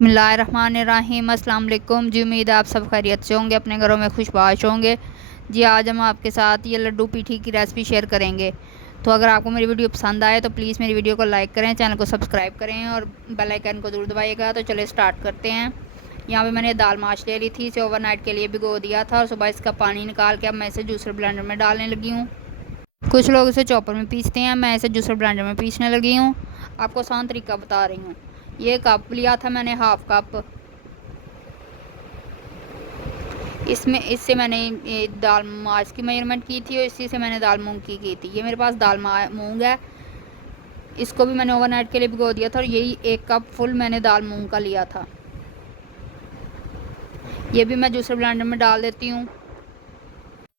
बिस्मिल्लाहिर्रहमानिर्रहीम। अस्सलाम वालेकुम जी। उम्मीद है आप सब खैरियत से होंगे, अपने घरों में खुशबाश होंगे। जी आज हम आपके साथ ये लड्डू पीठी की रेसिपी शेयर करेंगे। तो अगर आपको मेरी वीडियो पसंद आए तो प्लीज़ मेरी वीडियो को लाइक करें, चैनल को सब्सक्राइब करें और बेल आइकन को ज़रूर दबाइएगा। तो चलिए स्टार्ट करते हैं। यहाँ पे मैंने दाल माश ले ली थी, इसे ओवरनाइट के लिए भिगो दिया था और सुबह इसका पानी निकाल के अब मैं इसे जूसर ब्लेंडर में डालने लगी हूँ। कुछ लोग इसे चॉपर में पीसते हैं, मैं इसे जूसर ब्लेंडर में पीसने लगी हूँ। आपको आसान तरीका बता रही हूँ। ये कप लिया था मैंने, हाफ कप। इससे मैंने ये दाल माश की मेजरमेंट की थी और इसी से मैंने दाल मूंग की थी। ये मेरे पास दाल मूंग है, इसको भी मैंने ओवरनाइट के लिए भिगो दिया था और यही 1 कप फुल मैंने दाल मूंग का लिया था। ये भी मैं जूसर ब्लेंडर में डाल देती हूँ।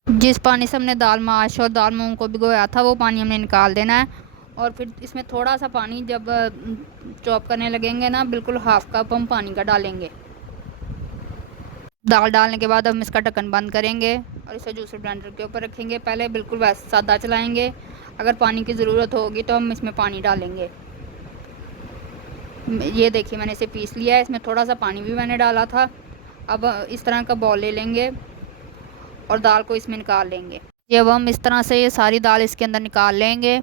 जिस पानी से हमने दाल माश और दाल मूंग को भिगोया था वो पानी हमने निकाल देना है। और फिर इसमें थोड़ा सा पानी जब चॉप करने लगेंगे ना, बिल्कुल हाफ कप हम पानी का डालेंगे। दाल डालने के बाद हम इसका ढक्कन बंद करेंगे और इसे जूसर ब्लेंडर के ऊपर रखेंगे। पहले बिल्कुल वैसे सादा चलाएंगे, अगर पानी की ज़रूरत होगी तो हम इसमें पानी डालेंगे। ये देखिए मैंने इसे पीस लिया है, इसमें थोड़ा सा पानी भी मैंने डाला था। अब इस तरह का बॉल ले लेंगे और दाल को इसमें निकाल लेंगे। जब हम इस तरह से ये सारी दाल इसके अंदर निकाल लेंगे,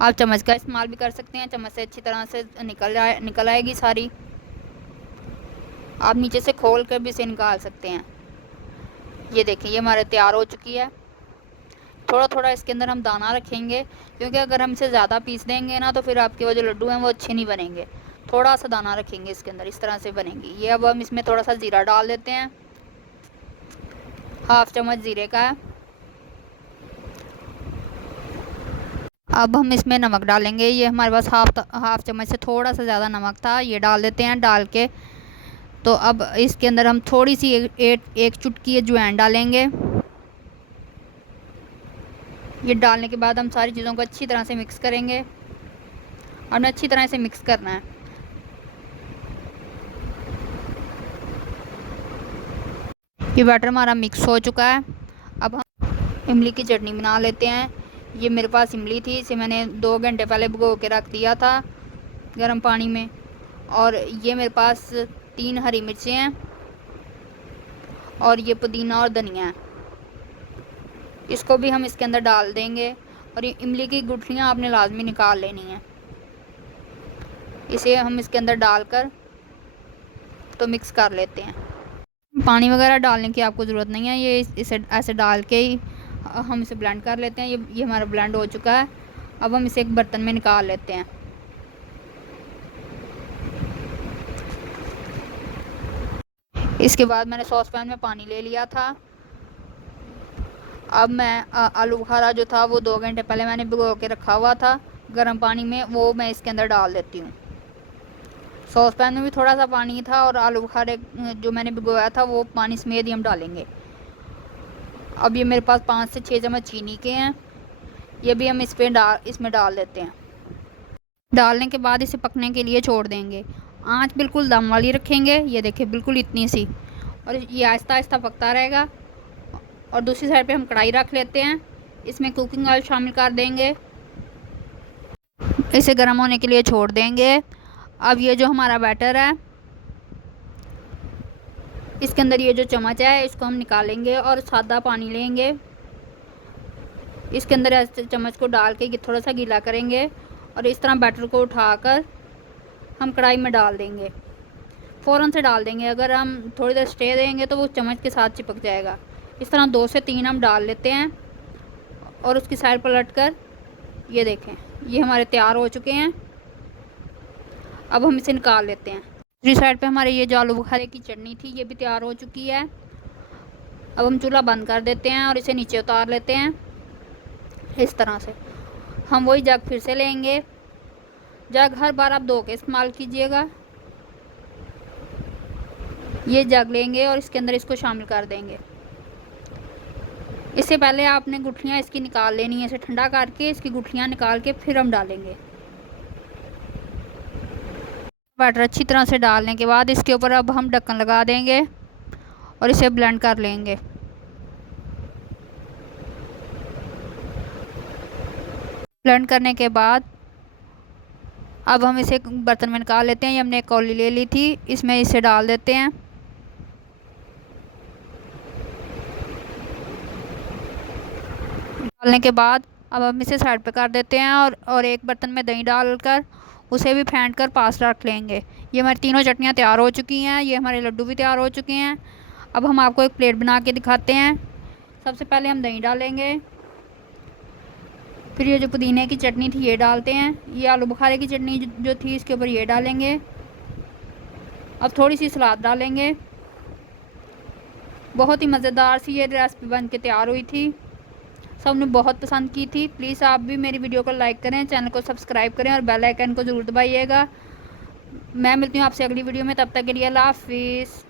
आप चम्मच का इस्तेमाल भी कर सकते हैं, चम्मच से अच्छी तरह से निकल आएगी सारी। आप नीचे से खोल कर भी इसे निकाल सकते हैं। ये देखिए ये हमारे तैयार हो चुकी है। थोड़ा थोड़ा इसके अंदर हम दाना रखेंगे, क्योंकि अगर हम इसे ज़्यादा पीस देंगे ना तो फिर आपके वो जो लड्डू हैं वो अच्छे नहीं बनेंगे। थोड़ा सा दाना रखेंगे इसके अंदर, इस तरह से बनेंगी ये। अब हम इसमें थोड़ा सा ज़ीरा डाल देते हैं, हाफ चम्मच ज़ीरे का है। अब हम इसमें नमक डालेंगे, ये हमारे पास हाफ चम्मच से थोड़ा सा ज़्यादा नमक था, ये डाल देते हैं। डाल के तो अब इसके अंदर हम थोड़ी सी एक चुटकी अजवाइन डालेंगे। ये डालने के बाद हम सारी चीज़ों को अच्छी तरह से मिक्स करेंगे और हमें अच्छी तरह से मिक्स करना है। ये बैटर हमारा मिक्स हो चुका है। अब हम इमली की चटनी बना लेते हैं। ये मेरे पास इमली थी, इसे मैंने 2 घंटे पहले भिगो के रख दिया था गर्म पानी में। और ये मेरे पास 3 हरी मिर्चें हैं और ये पुदीना और धनिया है, इसको भी हम इसके अंदर डाल देंगे। और ये इमली की गुठलियाँ आपने लाजमी निकाल लेनी है। इसे हम इसके अंदर डालकर तो मिक्स कर लेते हैं। पानी वगैरह डालने की आपको ज़रूरत नहीं है, ये इसे ऐसे डाल के ही हम इसे ब्लेंड कर लेते हैं। ये हमारा ब्लेंड हो चुका है। अब हम इसे एक बर्तन में निकाल लेते हैं। इसके बाद मैंने सॉस पैन में पानी ले लिया था। अब मैं आलू बुखारा जो था वो 2 घंटे पहले मैंने भिगो के रखा हुआ था गर्म पानी में, वो मैं इसके अंदर डाल देती हूँ। सॉस पैन में भी थोड़ा सा पानी था और आलू बुखारे जो मैंने भिगोया था वो पानी समेत ही हम डालेंगे। अब ये मेरे पास 5 से 6 चम्मच चीनी के हैं, ये भी हम इसमें डाल देते हैं। डालने के बाद इसे पकने के लिए छोड़ देंगे। आंच बिल्कुल दम वाली रखेंगे, ये देखिए बिल्कुल इतनी सी, और ये आहिस्ता आहिस्ता पकता रहेगा। और दूसरी साइड पे हम कढ़ाई रख लेते हैं, इसमें कुकिंग ऑयल शामिल कर देंगे, इसे गर्म होने के लिए छोड़ देंगे। अब ये जो हमारा बैटर है, इसके अंदर ये जो चम्मच है इसको हम निकालेंगे और सादा पानी लेंगे, इसके अंदर ऐसे चम्मच को डाल के थोड़ा सा गीला करेंगे और इस तरह बैटर को उठाकर हम कढ़ाई में डाल देंगे। फ़ौरन से डाल देंगे, अगर हम थोड़ी देर स्टे देंगे तो वो चम्मच के साथ चिपक जाएगा। इस तरह 2 से 3 हम डाल लेते हैं और उसकी साइड पलट कर ये देखें ये हमारे तैयार हो चुके हैं। अब हम इसे निकाल लेते हैं। दूसरी साइड पे हमारे ये जो आलू बुखारे की चटनी थी ये भी तैयार हो चुकी है। अब हम चूल्हा बंद कर देते हैं और इसे नीचे उतार लेते हैं। इस तरह से हम वही जग फिर से लेंगे। जग हर बार आप धो के इस्तेमाल कीजिएगा। ये जग लेंगे और इसके अंदर इसको शामिल कर देंगे। इससे पहले आपने गुठलियाँ इसकी निकाल लेनी है, इसे ठंडा करके इसकी गुठलियाँ निकाल के फिर हम डालेंगे। बैटर अच्छी तरह से डालने के बाद इसके ऊपर अब हम ढक्कन लगा देंगे और इसे ब्लेंड कर लेंगे। ब्लेंड करने के बाद अब हम इसे बर्तन में निकाल लेते हैं। ये हमने एक कौली ले ली थी, इसमें इसे डाल देते हैं। डालने के बाद अब हम इसे साइड पे कर देते हैं और एक बर्तन में दही डालकर उसे भी फेंट कर पास रख लेंगे। ये हमारी तीनों चटनियाँ तैयार हो चुकी हैं। ये हमारे लड्डू भी तैयार हो चुके हैं। अब हम आपको एक प्लेट बना के दिखाते हैं। सबसे पहले हम दही डालेंगे, फिर ये जो पुदीने की चटनी थी ये डालते हैं। ये आलू बुखारे की चटनी जो थी इसके ऊपर ये डालेंगे। अब थोड़ी सी सलाद डालेंगे। बहुत ही मज़ेदार सी ये रेसिपी बन के तैयार हुई थी। सबने बहुत पसंद की थी। प्लीज़ आप भी मेरी वीडियो को लाइक करें, चैनल को सब्सक्राइब करें और बेल आइकन को ज़रूर दबाइएगा। मैं मिलती हूँ आपसे अगली वीडियो में, तब तक के लिए अल्लाह हाफिज़।